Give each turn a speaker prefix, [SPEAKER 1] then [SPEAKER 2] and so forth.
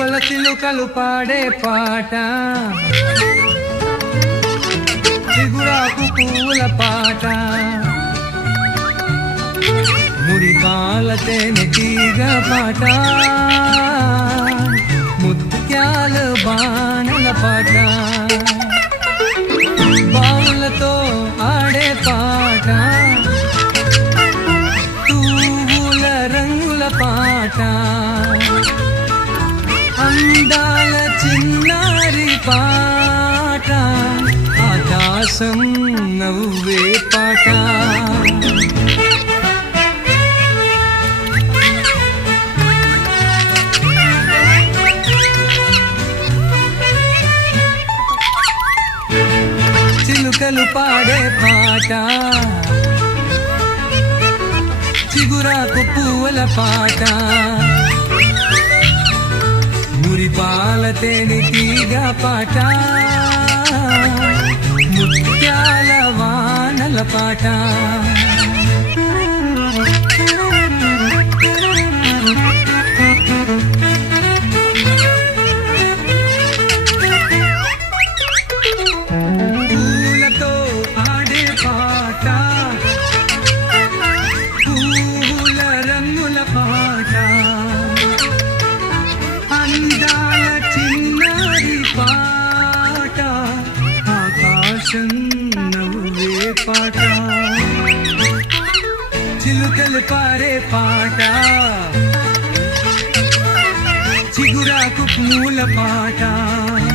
[SPEAKER 1] వలసిలుకలు పాడే పాట. చిగురాకు పూల పాట. మురికాల తేనె తీగ పాట. ముత్యాల బాణల పాట. కోసం నవ్వే పాట. చిలుకలు పాడే పాట. చిగురాకు పువ్వుల పాట. మురిపాల తేనె తీగ పాట. పాట పాట. చిలుకలు పారే పాట. చిగురాకు పూల పాట. పాట